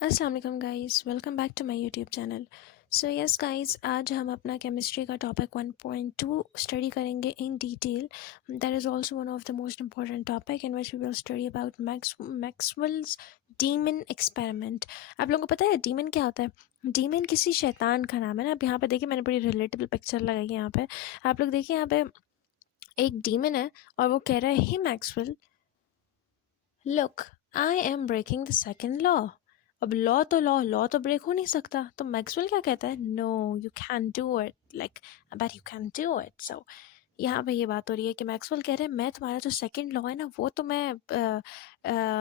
अस्सलाम वालेकुम guys, welcome back to my YouTube channel. So yes guys, आज हम अपना केमिस्ट्री का टॉपिक 1.2 स्टडी करेंगे in detail. That is also one of the most important topic in which we will study about Maxwell's demon experiment. आप लोगों को पता है डीमन क्या होता है? डीमन किसी शैतान का नाम है ना। आप यहाँ पे देखिए, मैंने बड़ी रिलेटेबल पिक्चर लगाई है यहाँ पे। आप लोग देखिए, यहाँ पे एक डीमन है और वो कह रहा है, hey Maxwell, look, I am breaking the second law. अब लॉ तो ब्रेक हो नहीं सकता। तो मैक्सवेल क्या कहता है, no you can do it, like but you can do it. So यहाँ पे ये बात हो रही है कि मैक्सवेल कह रहे हैं मैं तुम्हारा जो सेकंड लॉ है ना वो तो मैं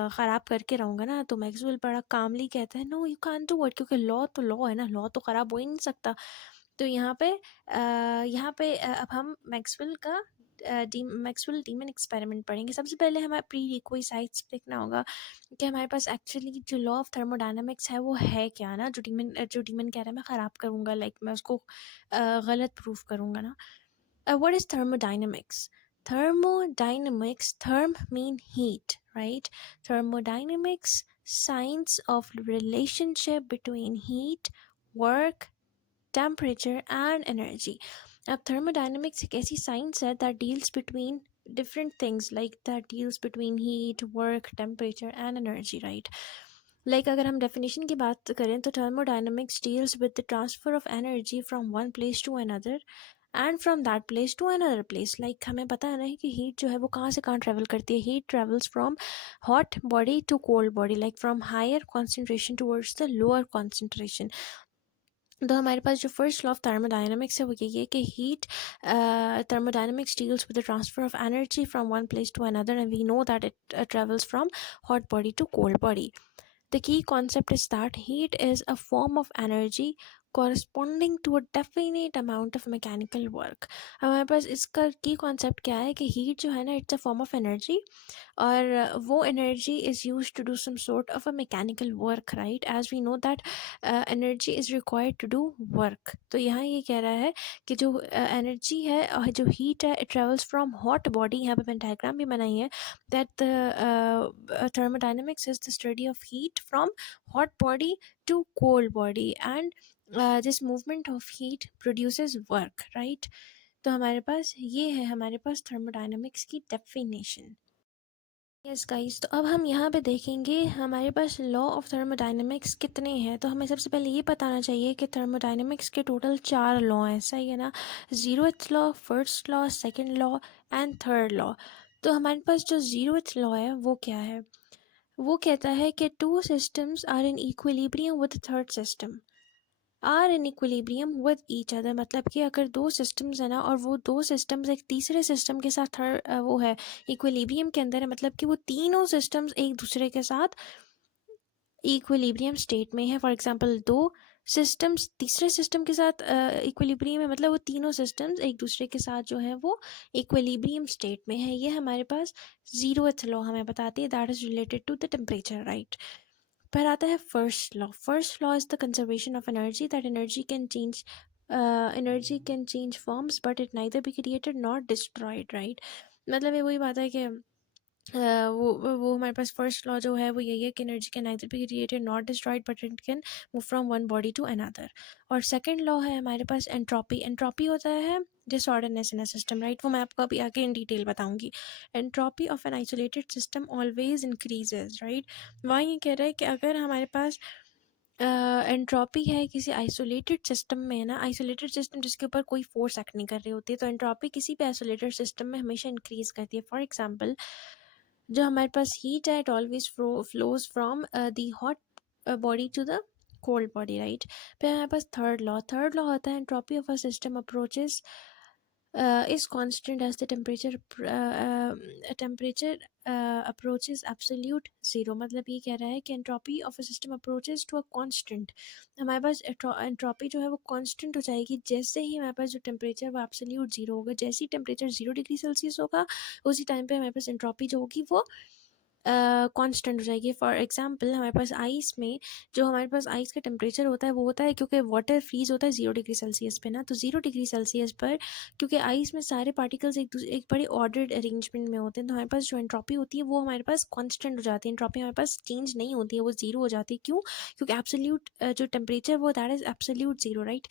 ख़राब करके रहूँगा ना। तो मैक्सवेल बड़ा कामली कहता है, no you can do it, क्योंकि लॉ है ना, लॉ तो ख़राब हो ही नहीं सकता। तो अब हम मैक्सवेल का मैक्सवेल डीमन एक्सपेरिमेंट पढ़ेंगे। सबसे पहले हमें प्री रिक्विसाइट्स देखना होगा कि हमारे पास एक्चुअली जो लॉ ऑफ थर्मोडायनामिक्स है वो है क्या ना। जो डीमन कह रहा है मैं ख़राब करूँगा, लाइक मैं उसको गलत प्रूफ करूँगा ना। What is thermodynamics? Thermodynamics, therm mean heat, right? Thermodynamics, science of relationship between heat, work, temperature and energy. अब thermodynamics एक ऐसी science है that deals between different things, like that deals between heat, work, temperature and energy, right? Like अगर हम definition की बात करें तो thermodynamics deals with the transfer of energy from one place to another and from that place to another place. Like हमें पता है ना कि heat जो है वो कहाँ से कहाँ travel करती है. Heat travels from hot body to cold body, like from higher concentration towards the lower concentration. तो हमारे पास जो फर्स्ट लॉ ऑफ थर्मोडायनामिक्स है वो यही है कि heat thermodynamics deals with the transfer of energy from one place to another, and we know that it travels from hot body to cold body. The key concept is that heat is a form of energy corresponding to a definite amount of mechanical work. हमारे पास इसका की concept क्या है कि heat जो है ना, it's a form of energy और वो energy is use to do some sort of a mechanical work, right? As we know that energy is required to do work. तो यहाँ ये कह रहा है कि जो एनर्जी है जो हीट है, it travels from hot body. यहाँ पे मैंने डायग्राम भी बनाई है that thermodynamics is the study of heat from hot body to cold body, and this movement of heat produces work, right? तो हमारे पास ये है, हमारे पास थर्मोडायनामिक्स की डेफिनेशन। यस गाइस, तो अब हम यहाँ पे देखेंगे हमारे पास लॉ ऑफ थर्मोडायनेमिक्स कितने हैं। तो हमें सबसे पहले ये बताना चाहिए कि थर्मोडायनेमिक्स के टोटल 4 लॉ हैं, सही है ना? Zeroth law, first law, second law and third law. तो हमारे पास जो ज़ीरोथ लॉ है वो क्या है? वो कहता है कि two systems are in equilibrium with third system are in equilibrium with each other. मतलब कि अगर दो सिस्टम्स है ना और वो दो सिस्टम्स एक तीसरे सिस्टम के साथ वो है इक्विलिब्रियम के अंदर है, मतलब कि वो तीनों सिस्टम्स एक दूसरे के साथ इक्विलिब्रियम स्टेट में है। फॉर एग्जांपल दो सिस्टम्स तीसरे सिस्टम के साथ इक्विलिब्रियम है, मतलब वो तीनों सिस्टम्स एक दूसरे के साथ जो है वो इक्विलिब्रियम स्टेट में है। ये हमारे पास जीरोथ लॉ हमें बताती है, that is related to the temperature, right? फिर आता है first law. First law is the conservation of energy, that energy can change forms but it neither be created not destroyed, right? मतलब ये वही बात है कि वो हमारे पास फर्स्ट लॉ जो है वो यही है कि energy can neither be created not destroyed but it can move from one body to another. और सेकंड लॉ है हमारे पास एंट्रोपी। एंट्रोपी होता है disorderness in a system, right? वो मैं आपको अभी आगे इन डिटेल बताऊंगी। Entropy of an isolated system always increases, right? वहाँ ये कह रहा है कि अगर हमारे पास एंट्रोपी है किसी आइसोलेटेड सिस्टम में, ना आइसोलेटेड सिस्टम जिसके ऊपर कोई फोर्स एक्ट नहीं कर रही होती है, तो एंट्रोपी किसी भी आइसोलेटेड सिस्टम में हमेशा इंक्रीज करती है। फॉर एग्जांपल जो हमारे पास हीट है, it always flows from the hot body to the cold body, right? फिर हमारे पास थर्ड लॉ होता है entropy of a system approaches is constant as the temperature approaches absolute zero। मतलब ये कह रहा है कि entropy of a system approaches to a constant। हमारे पास entropy जो है वो constant हो जाएगी जैसे ही हमारे पास जो टेम्परेचर वो absolute zero होगा। जैसे ही टेम्परेचर 0 डिग्री सेल्सियस होगा उसी टाइम पे हमारे पास entropy जो होगी वो कांस्टेंट हो जाएगी। फॉर एग्जांपल हमारे पास आइस में जो हमारे पास आइस का टेम्परेचर होता है वो होता है, क्योंकि वाटर फ्रीज होता है 0 डिग्री सेल्सियस पे ना, तो 0 डिग्री सेल्सियस पर क्योंकि आइस में सारे पार्टिकल्स एक बड़े ऑर्डर्ड अरेंजमेंट में होते हैं, तो हमारे पास जो एंट्रोपी होती है वो हमारे पास कांस्टेंट हो जाती है। एंट्रोपी हमारे पास चेंज नहीं होती है, वो जीरो हो जाती है। क्यों? क्योंकि एब्सोल्यूट जो टेम्परेचर वो that is absolute zero, right.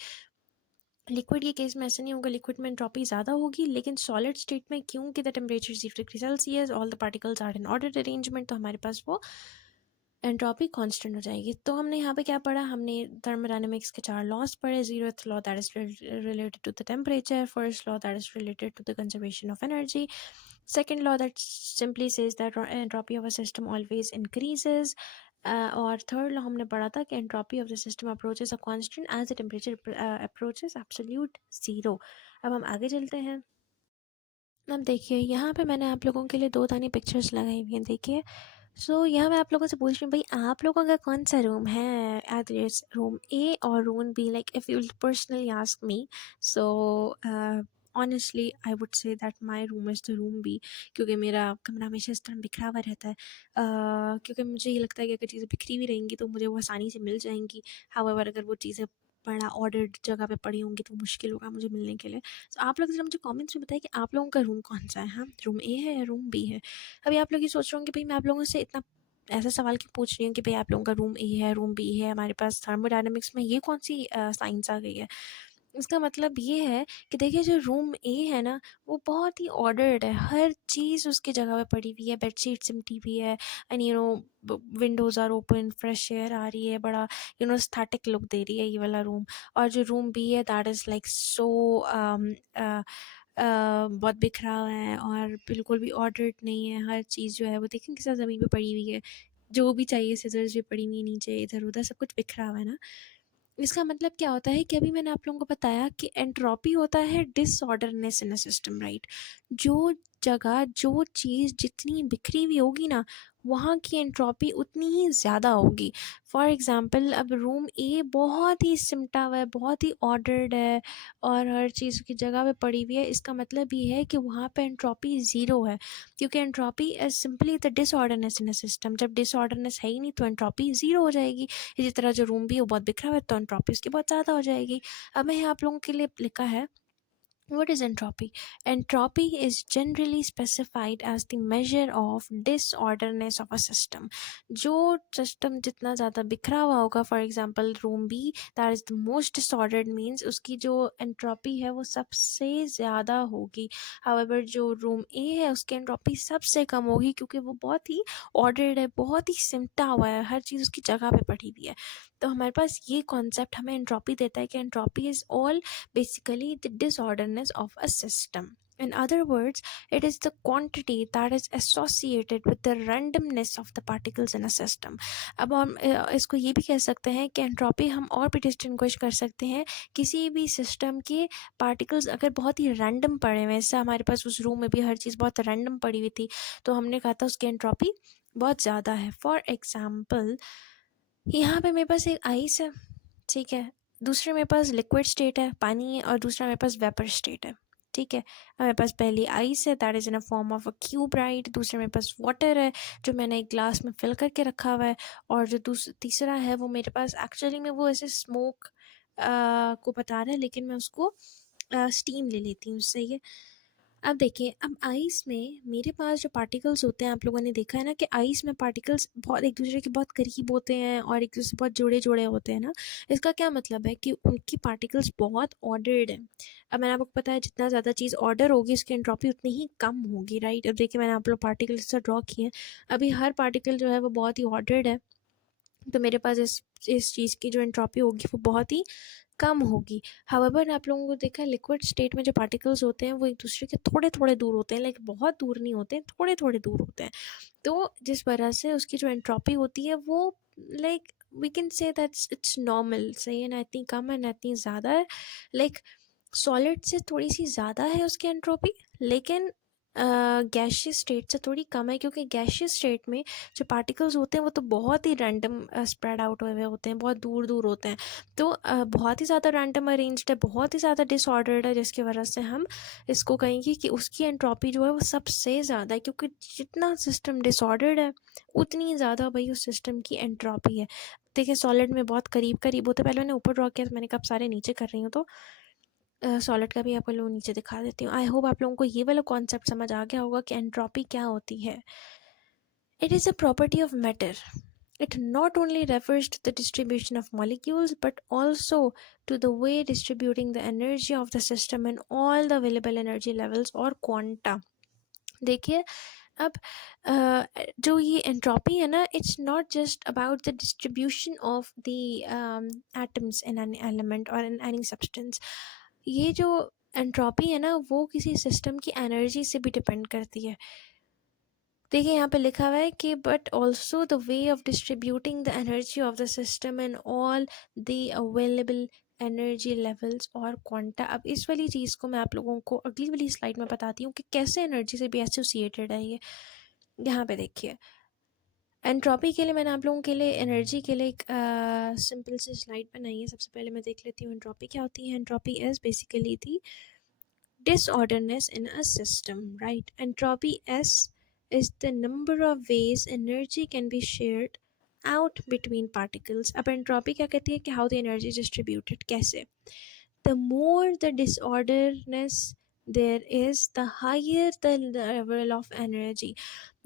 Liquid के केस में ऐसा नहीं होगा, लिक्विड में एंट्रोपी ज़्यादा होगी, लेकिन सॉलिड स्टेट में क्योंकि the temperature 0 degree Celsius, all the particles are in order arrangement, तो हमारे पास वो एंट्रोपी कांस्टेंट हो जाएगी। तो हमने यहाँ पे क्या पढ़ा, हमने थर्मोडायनेमिक्स के 4 लॉज पढ़े। Zeroth law that is related to the temperature, first law that is related to the conservation of energy, second law that simply says that entropy of a system always increases, और third law हमने पढ़ा था कि entropy of the system approaches a constant as the temperature approaches absolute zero. अब हम आगे चलते हैं। अब देखिए यहाँ पे मैंने आप लोगों के लिए 2 दानी पिक्चर्स लगाई हुई हैं, देखिए। यहाँ मैं आप लोगों से पूछ रही हूँ, भाई आप लोगों का कौन सा रूम है? एट रूम ए और room B? Like if you personally ask me, so honestly I would say that my room is the room B, क्योंकि मेरा कमरा हमेशा इस तरह बिखरा हुआ रहता है। क्योंकि मुझे ये लगता है कि अगर चीज़ें बिखरी हुई रहेंगी तो मुझे वो आसानी से मिल जाएंगी। हाउएवर अगर वो चीज़ें बड़ा ऑर्डर्ड जगह पे पड़ी होंगी तो मुश्किल होगा मुझे मिलने के लिए। तो आप लोग ज़रा मुझे कमेंट्स में बताइए कि आप लोगों का रूम कौन सा है? हाँ, रूम ए है या रूम बी है? अभी आप लोग ये सोच रहे होंगे, भाई मैं आप लोगों से इतना ऐसा सवाल क्यों पूछ रही हूँ कि भाई आप लोगों का रूम ए है, रूम बी है, हमारे पास थर्मोडायनामिक्स में ये कौन सी साइंस आ गई है? इसका मतलब ये है कि देखिए जो रूम ए है ना वो बहुत ही ऑर्डर्ड है, हर चीज़ उसकी जगह पे पड़ी हुई है, बेडशीट सिमटी हुई है, and windows are open, fresh air आ रही है, बड़ा स्टैटिक लुक दे रही है ये वाला रूम। और जो रूम बी है दैट इज़ लाइक सो बहुत बिखरा हुआ है और बिल्कुल भी ऑर्डर्ड नहीं है। हर चीज़ जो है वो देखें किस तरह ज़मीन पे पड़ी हुई है, जो भी चाहिए सिजर्स भी पड़ी हुई है नीचे, इधर उधर सब कुछ बिखरा हुआ है ना। इसका मतलब क्या होता है कि अभी मैंने आप लोगों को बताया कि एंट्रोपी होता है disorderness in a system, right. जो जगह जो चीज़ जितनी बिखरी हुई होगी ना वहाँ की एंट्रोपी उतनी ही ज़्यादा होगी। फॉर एग्ज़ाम्पल अब रूम ए बहुत ही सिमटा हुआ है, बहुत ही ऑर्डर्ड है और हर चीज़ की जगह पे पड़ी हुई है, इसका मतलब ये है कि वहाँ पे एंट्रोपी ज़ीरो है, क्योंकि entropy is simply the disorderness in a system. जब डिसऑर्डरनेस है ही नहीं तो एंट्रोपी ज़ीरो हो जाएगी। इसी तरह जो रूम भी है वो बहुत बिखरा हुआ है तो एंट्रोपी उसकी बहुत ज़्यादा हो जाएगी। अब मैं यहाँ आप लोगों के लिए लिखा है, what is entropy? Entropy is generally specified as the measure of disorderness of a system. जो सिस्टम जितना ज़्यादा बिखरा हुआ होगा, for example room B that is the most disordered, means उसकी जो एंट्रोपी है वो सबसे ज़्यादा होगी। हाउएवर जो रूम ए है उसकी एंट्रोपी सबसे कम होगी, क्योंकि वो बहुत ही ऑर्डर्ड है, बहुत ही सिमटा हुआ है, हर चीज़ उसकी जगह पे पड़ी हुई है। तो हमारे पास ये कॉन्सेप्ट हमें एंट्रोपी देता है कि entropy is all basically the disorderness of a system. In other words, it is the quantity that is associated with the randomness of the particles in a system. अब हम इसको ये भी कह सकते हैं कि एंट्रोपी हम और भी डिस्टिंग्विश कर सकते हैं, किसी भी सिस्टम के पार्टिकल्स अगर बहुत ही रैंडम पड़े हुए हैं, जैसे हमारे पास उस रूम में भी हर चीज़ बहुत रैंडम पड़ी हुई थी, तो हमने कहा था उसकी एंट्रोपी बहुत ज़्यादा है। फॉर एग्ज़ाम्पल यहाँ पे मेरे पास एक आइस है, ठीक है, दूसरे मेरे पास लिक्विड स्टेट है, पानी है, और दूसरा मेरे पास वेपर स्टेट है, ठीक है। मेरे पास पहली आइस है that is in a form of a cube, right. दूसरे मेरे पास वाटर है जो मैंने एक ग्लास में फिल करके रखा हुआ है, और जो तीसरा है वो मेरे पास एक्चुअली में वो ऐसे स्मोक को बता रहा है, लेकिन मैं उसको स्टीम ले लेती हूँ उससे। ये अब देखिए, अब आइस में मेरे पास जो पार्टिकल्स होते हैं, आप लोगों ने देखा है ना कि आइस में पार्टिकल्स बहुत एक दूसरे के बहुत करीब होते हैं और एक दूसरे से बहुत जुड़े जुड़े होते हैं ना। इसका क्या मतलब है कि उनकी पार्टिकल्स बहुत ऑर्डर्ड हैं। अब मैंने आपको पता है जितना ज़्यादा चीज़ ऑर्डर होगी उसकी एंट्रोपी उतनी ही कम होगी, राइट। अब देखिए मैंने आप लोग पार्टिकल से ड्रॉ किए हैं, अभी हर पार्टिकल जो है वो बहुत ही ऑर्डर्ड है, तो मेरे पास इस चीज़ की जो एंट्रोपी होगी वो बहुत ही कम होगी। हाउएवर आप लोगों को देखा है लिक्विड स्टेट में जो पार्टिकल्स होते हैं वो एक दूसरे के थोड़े थोड़े दूर होते हैं, लाइक बहुत दूर नहीं होते हैं, थोड़े थोड़े दूर होते हैं। तो जिस वजह से उसकी जो एंट्रोपी होती है वो like we can say that's it's normal, सही है ना, इतनी कम है ना इतनी ज़्यादा है। लाइक सॉलिड से थोड़ी सी ज़्यादा है उसकी एंट्रोपी, लेकिन गैसियस स्टेट से थोड़ी कम है, क्योंकि गैसियस स्टेट में जो पार्टिकल्स होते हैं वो तो बहुत ही रैंडम स्प्रेड आउट हुए हुए होते हैं, बहुत दूर दूर होते हैं। तो बहुत ही ज़्यादा रैंडम अरेंज्ड है, बहुत ही ज़्यादा डिसऑर्डर्ड है, जिसकी वजह से हम इसको कहेंगे कि उसकी एंट्रोपी जो है वो सबसे ज़्यादा है, क्योंकि जितना सिस्टम डिसऑर्डर्ड है उतनी ज़्यादा भाई उस सिस्टम की एंट्रोपी है। देखिए सॉलिड में बहुत करीब करीब होते हैं। पहले मैंने ऊपर ड्रॉ किया, तो मैंने कहा अब सारे नीचे कर रही हूँ, तो सॉलिड का भी आपको लोग नीचे दिखा देती हूँ। आई होप आप लोगों को ये वाला कॉन्सेप्ट समझ आ गया होगा कि एंट्रोपी क्या होती है। It is a property of matter. It not only refers to the distribution of molecules but also to the way distributing the energy of the system and all the available energy levels or quanta. देखिए अब जो ये entropy है ना, it's not just about the distribution of the atoms in an element और in any substance. ये जो entropy है ना वो किसी सिस्टम की एनर्जी से भी डिपेंड करती है। देखिए यहाँ पे लिखा हुआ है कि but also the way of distributing the energy of the system and all the available energy levels और क्वांटा। अब इस वाली चीज़ को मैं आप लोगों को अगली वाली स्लाइड में बताती हूँ कि कैसे एनर्जी से भी एसोसिएटेड है ये। यहाँ पे देखिए एंट्रोपी के लिए मैंने आप लोगों के लिए एनर्जी के लिए एक सिंपल सी स्लाइड बनाई है। सबसे पहले मैं देख लेती हूँ एंट्रोपी क्या होती है। एंट्रोपी इज बेसिकली थी disorderness in a system, right? Entropy S is the number of ways energy can be shared out between particles. अब entropy क्या कहती है कि how the energy is distributed, कैसे? The more the disorderness there is, the higher the level of energy.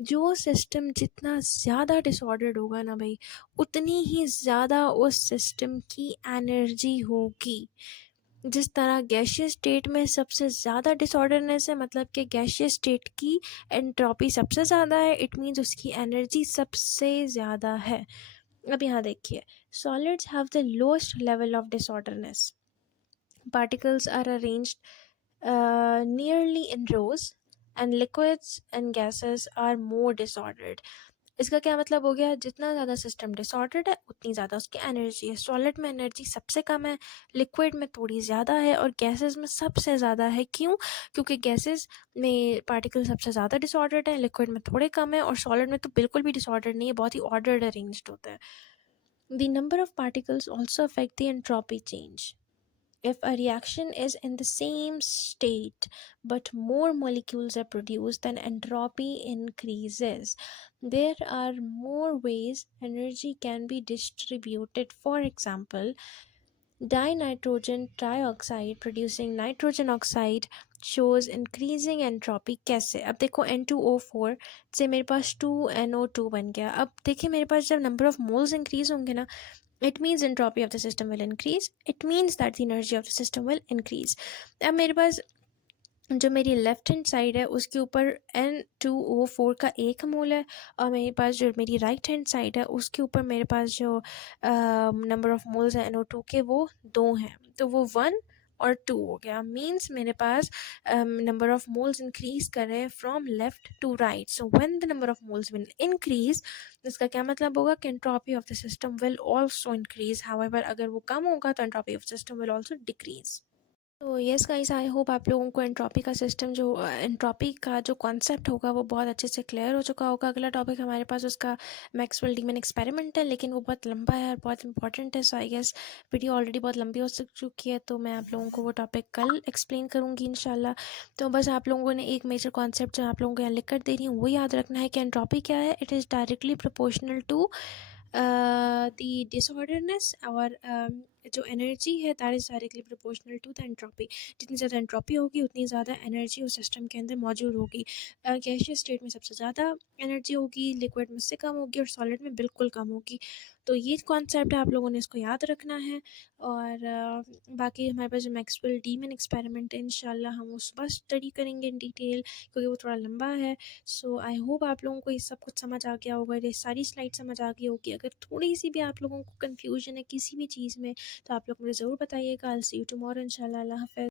जो system जितना ज़्यादा disordered होगा ना भाई, उतनी ही ज़्यादा उस सिस्टम की एनर्जी होगी। जिस तरह गैसियस स्टेट में सबसे ज़्यादा डिसऑर्डरनेस है, मतलब कि गैसियस स्टेट की एंट्रोपी सबसे ज़्यादा है, इट मीन्स उसकी एनर्जी सबसे ज़्यादा है। अब यहाँ देखिए solids have the lowest level of disorderness. Particles are arranged nearly in rows and liquids and gases are more disordered. इसका क्या मतलब हो गया, जितना ज़्यादा सिस्टम डिसऑर्डर्ड है उतनी ज़्यादा उसकी एनर्जी है। सॉलिड में एनर्जी सबसे कम है, लिक्विड में थोड़ी ज़्यादा है और गैसेस में सबसे ज़्यादा है। क्यों? क्योंकि गैसेस में पार्टिकल सबसे ज़्यादा डिसऑर्डर्ड है, लिक्विड में थोड़े कम है और सॉलिड में तो बिल्कुल भी डिसऑर्डर्ड नहीं है, बहुत ही ऑर्डर्ड अरेंज्ड होता है। The number of particles also affect the entropy change. If a reaction is in the same state but more molecules are produced, then entropy increases. There are more ways energy can be distributed. For example, dinitrogen trioxide producing nitrogen oxide shows increasing entropy. कैसे? अब देखो N2O4 से मेरे पास 2NO2 बन गया। अब देखिए मेरे पास जब नंबर ऑफ मोल्स इंक्रीज होंगे ना, it means entropy of the system will increase. It means that the energy of the system will increase. अब मेरे पास जो मेरी लेफ्ट हैंड साइड है उसके ऊपर N2O4 का 1 मोल है और मेरे पास जो मेरी राइट हैंड साइड है उसके ऊपर मेरे पास जो नंबर ऑफ मोल्स हैं NO2 के वो 2 हैं, तो वो 1 और 2 हो गया। मीन्स मेरे पास नंबर ऑफ मोल्स इंक्रीज कर रहे हैं from left to right. So when the number of moles will increase, इसका क्या मतलब होगा कि entropy of the system will also increase. However अगर वो कम होगा तो entropy of system will also decrease. तो येस गाइस, आई होप आप लोगों को एंट्रोपी का सिस्टम जो एंट्रोपी का जो कॉन्सेप्ट होगा वो बहुत अच्छे से क्लियर हो चुका होगा। अगला टॉपिक हमारे पास उसका मैक्सवेल डीमन एक्सपेरिमेंट है, लेकिन वो बहुत लंबा है और बहुत इंपॉर्टेंट है। सो आई गेस वीडियो ऑलरेडी बहुत लंबी हो चुकी है, तो मैं आप लोगों को वो टॉपिक कल एक्सप्लेन करूँगी इंशाल्लाह। तो बस आप लोगों ने एक मेजर कॉन्सेप्ट जो आप लोगों को यहाँ लिख कर दे रही हूँ वो याद रखना है कि एंट्रोपी क्या है। It is directly proportional to the disorderness और जो एनर्जी है that is directly proportional to the entropy. जितनी ज़्यादा एंट्रोपी होगी उतनी ज़्यादा एनर्जी उस सिस्टम के अंदर मौजूद होगी। गैसियस स्टेट में सबसे ज़्यादा एनर्जी होगी, लिक्विड में से कम होगी और सॉलिड में बिल्कुल कम होगी। तो ये कॉन्सेप्ट है, आप लोगों ने इसको याद रखना है। और बाकी हमारे पास जो मैक्सवेल डीमन एक्सपेरिमेंट है इंशाल्लाह हम उस पर स्टडी करेंगे इन डिटेल, क्योंकि वो थोड़ा लंबा है। सो आई होप आप लोगों को ये सब कुछ समझ आ गया होगा, ये सारी स्लाइड समझ आ गई होगी। अगर थोड़ी सी भी आप लोगों को कन्फ्यूजन है किसी भी चीज़ में तो आप लोग मुझे ज़रूर बताइएगा। I will see you tomorrow इंशाल्लाह। अल्लाह हाफ़िज़।